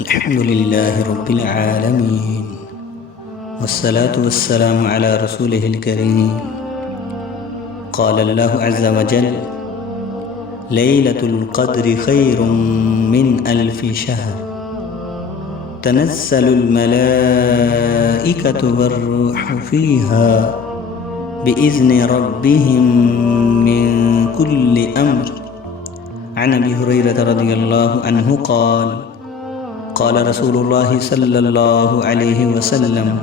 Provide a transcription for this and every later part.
الحمد لله رب العالمين والصلاة والسلام على رسوله الكريم. قال الله عز وجل: ليلة القدر خير من 1000 شهر تنزل الملائكة والروح فيها بإذن ربهم من كل أمر. عن أبي هريرة رضي الله عنه قال: قال رسول الله صلى الله عليه وسلم: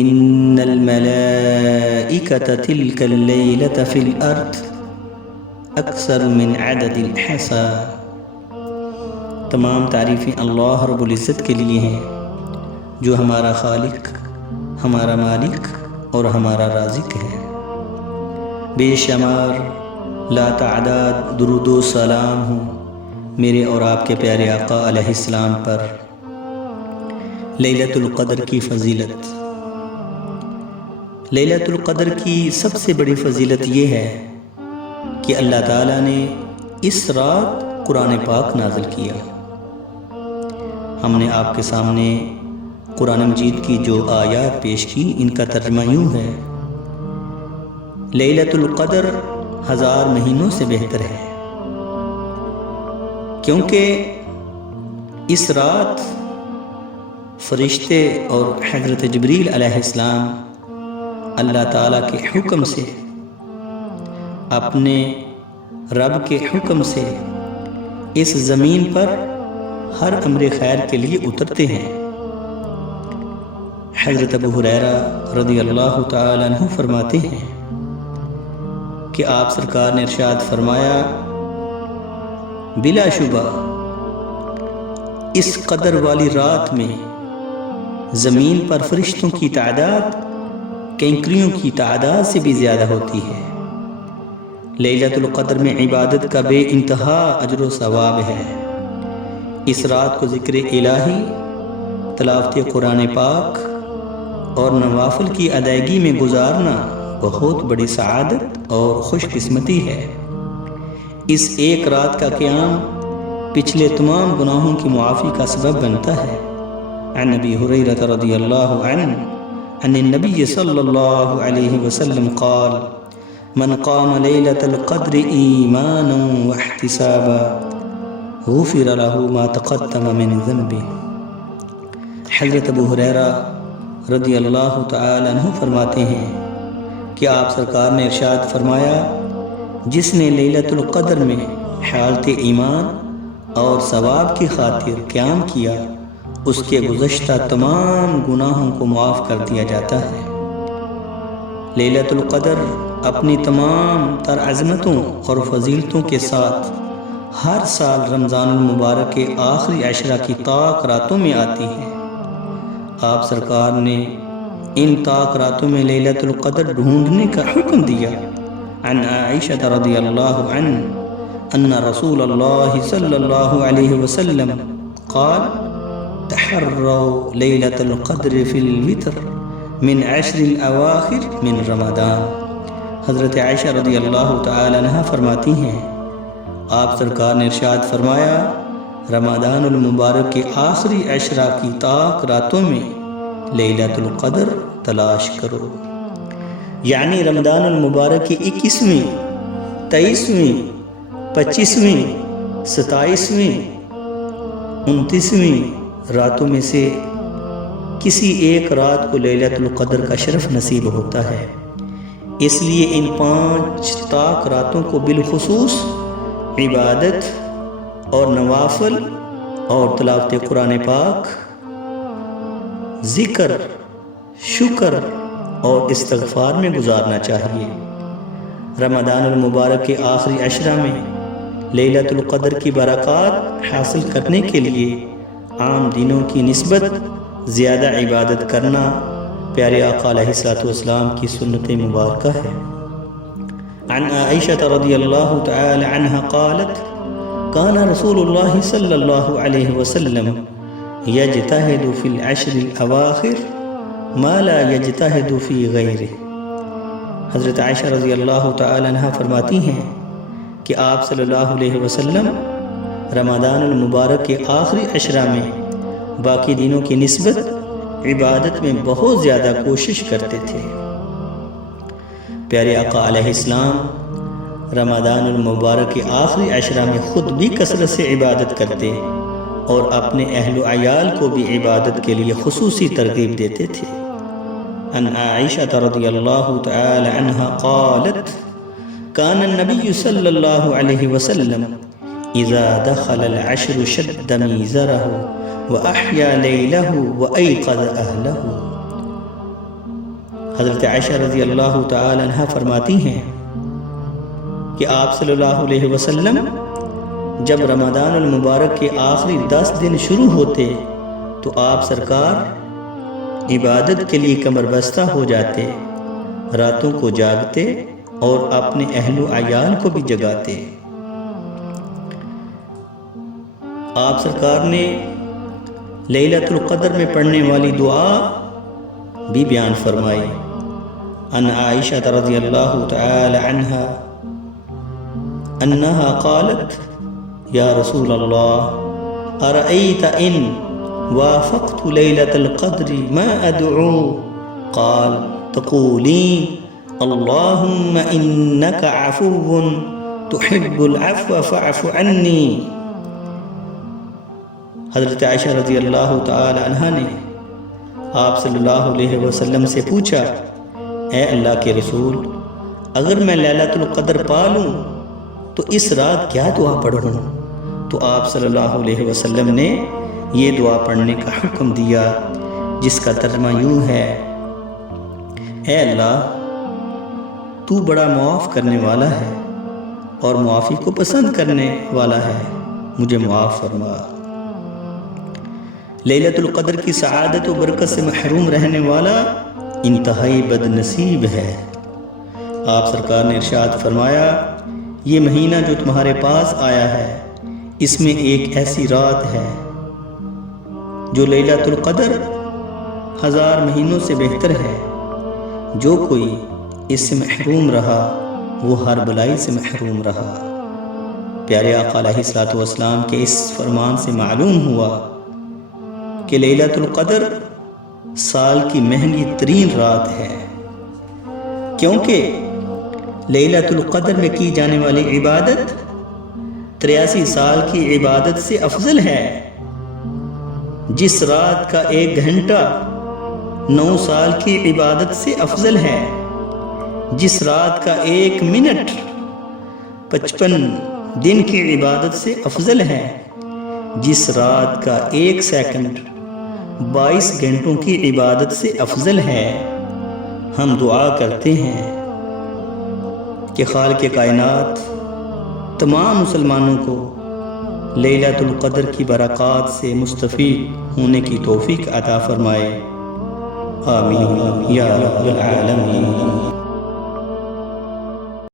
إن الملائكة تلك الليلة في الأرض أكثر من عدد الحصى. تمام تعریفیں اللہ رب العزت کے لیے ہیں جو ہمارا خالق، ہمارا مالک اور ہمارا رازق ہے. بے شمار لا تعداد درود و سلام ہو میرے اور آپ کے پیارے آقا علیہ السلام پر. لیلۃ القدر کی فضیلت. لیلۃ القدر کی سب سے بڑی فضیلت یہ ہے کہ اللہ تعالیٰ نے اس رات قرآن پاک نازل کیا. ہم نے آپ کے سامنے قرآن مجید کی جو آیات پیش کی ان کا ترجمہ یوں ہے: لیلۃ القدر 1000 مہینوں سے بہتر ہے، کیونکہ اس رات فرشتے اور حضرت جبریل علیہ السلام اللہ تعالیٰ کے حکم سے، اپنے رب کے حکم سے اس زمین پر ہر امر خیر کے لیے اترتے ہیں. حضرت ابو ہریرہ رضی اللہ تعالیٰ عنہ فرماتے ہیں کہ آپ سرکار نے ارشاد فرمایا: بلا شبہ اس قدر والی رات میں زمین پر فرشتوں کی تعداد کینکریوں کی تعداد سے بھی زیادہ ہوتی ہے. لیلۃ القدر میں عبادت کا بے انتہا اجر و ثواب ہے. اس رات کو ذکر الہی، تلاوت قرآن پاک اور نوافل کی ادائیگی میں گزارنا بہت بڑی سعادت اور خوش قسمتی ہے. اس ایک رات کا قیام پچھلے تمام گناہوں کی معافی کا سبب بنتا ہے. عن ابی ہریرہ رضی اللہ عنہ ان النبی صلی اللہ علیہ وسلم قال: من قام لیلۃ القدر ایمانا واحتسابا غفر له ما تقدم من ذنبه. حضرت ابو ہریرہ رضی اللہ تعالی عنہ فرماتے ہیں کہ آپ سرکار نے ارشاد فرمایا: جس نے لیلۃ القدر میں حالت ایمان اور ثواب کی خاطر قیام کیا اس کے گزشتہ تمام گناہوں کو معاف کر دیا جاتا ہے. لیلۃ القدر اپنی تمام تر عظمتوں اور فضیلتوں کے ساتھ ہر سال رمضان المبارک کے آخری عشرہ کی طاق راتوں میں آتی ہے. آپ سرکار نے ان طاق راتوں میں لیلۃ القدر ڈھونڈنے کا حکم دیا. عن عائشہ رضی اللہ عنہ ان رسول اللہ صلی اللہ علیہ وسلم قال: تحروا لیلۃ القدر فی الوتر من 10 الاواخر من رمضان. حضرت عائشہ رضی اللہ تعالی عنہ فرماتی ہیں آپ سرکار نے ارشاد فرمایا: رمضان المبارک کے آخری عشرہ کی طاق راتوں میں لیلۃ القدر تلاش کرو. یعنی رمضان المبارک کی 21ویں، 23ویں، 25ویں، 27ویں، 29ویں راتوں میں سے کسی ایک رات کو لیلۃ القدر کا شرف نصیب ہوتا ہے. اس لیے ان 5 طاق راتوں کو بالخصوص عبادت اور نوافل اور تلاوت قرآن پاک، ذکر، شکر اور استغفار میں گزارنا چاہیے. رمضان المبارک کے آخری عشرہ میں لیلۃ القدر کی برکات حاصل کرنے کے لیے عام دنوں کی نسبت زیادہ عبادت کرنا پیارے آقا علیہ الصلوۃ والسلام کی سنت مبارکہ ہے. عن عائشہ رضی اللہ تعالی عنہ قالت: كان رسول اللہ صلی اللہ علیہ وسلم یجتہد فی العشر الاواخر ما لا یجتہد فی غیرہ. حضرت عائشہ رضی اللہ تعالی عنہ فرماتی ہیں کہ آپ صلی اللہ علیہ وسلم رمضان المبارک کے آخری عشرہ میں باقی دنوں کی نسبت عبادت میں بہت زیادہ کوشش کرتے تھے۔ پیارے آقا علیہ السلام رمضان المبارک کے آخری عشرہ میں خود بھی کثرت سے عبادت کرتے اور اپنے اہل و عیال کو بھی عبادت کے لیے خصوصی ترغیب دیتے تھے۔ عن عائشہ رضی اللہ تعالی عنہا قالت كان النبي صلی اللہ علیہ وسلم اذا دخل العشر شد میزرہ وأحیا لیلہ وأیقظ اہلہ۔ حضرت عائشہ رضی اللہ تعالی عنہ فرماتی ہیں کہ آپ صلی اللہ علیہ وسلم جب رمضان المبارک کے آخری 10 دن شروع ہوتے تو آپ سرکار عبادت کے لیے کمر بستہ ہو جاتے، راتوں کو جاگتے اور اپنے اہل و عیال کو بھی جگاتے۔ آپ سرکار نے لیلۃ القدر میں پڑھنے والی دعا بھی بیان فرمائی۔ عن عائشہ رضی اللہ تعالی عنہا انہا قالت یا رسول اللہ ارأیت ان وافقت لیلۃ القدر ما ادعو؟ قال تقولین اللہم انک عفو تحب العفو فاعف عنی۔ حضرت عائشہ رضی اللہ تعالی عنہ نے آپ صلی اللہ علیہ وسلم سے پوچھا، اے اللہ کے رسول، اگر میں لیلۃ القدر پا لوں تو اس رات کیا دعا پڑھوں؟ تو آپ صلی اللہ علیہ وسلم نے یہ دعا پڑھنے کا حکم دیا جس کا ترجمہ یوں ہے، اے اللہ تو بڑا معاف کرنے والا ہے اور معافی کو پسند کرنے والا ہے، مجھے معاف فرما۔ لیلۃ القدر کی سعادت و برکت سے محروم رہنے والا انتہائی بد نصیب ہے۔ آپ سرکار نے ارشاد فرمایا، یہ مہینہ جو تمہارے پاس آیا ہے اس میں ایک ایسی رات ہے جو لیلۃ القدر 1000 مہینوں سے بہتر ہے۔ جو کوئی اس سے محروم رہا وہ ہر بلائی سے محروم رہا۔ پیارے آقا علیہ الصلوۃ والسلام کے اس فرمان سے معلوم ہوا کہ لیلۃ القدر سال کی مہنگی ترین رات ہے، کیونکہ لیلۃ القدر میں کی جانے والی عبادت 83 سال کی عبادت سے افضل ہے۔ جس رات کا 1 گھنٹہ 9 سال کی عبادت سے افضل ہے، جس رات کا 1 منٹ 55 دن کی عبادت سے افضل ہے، جس رات کا 1 سیکنڈ 22 گھنٹوں کی عبادت سے افضل ہے۔ ہم دعا کرتے ہیں کہ خالق کائنات تمام مسلمانوں کو لیلۃ القدر کی برکات سے مستفید ہونے کی توفیق عطا فرمائے، آمین یا رب العالمین۔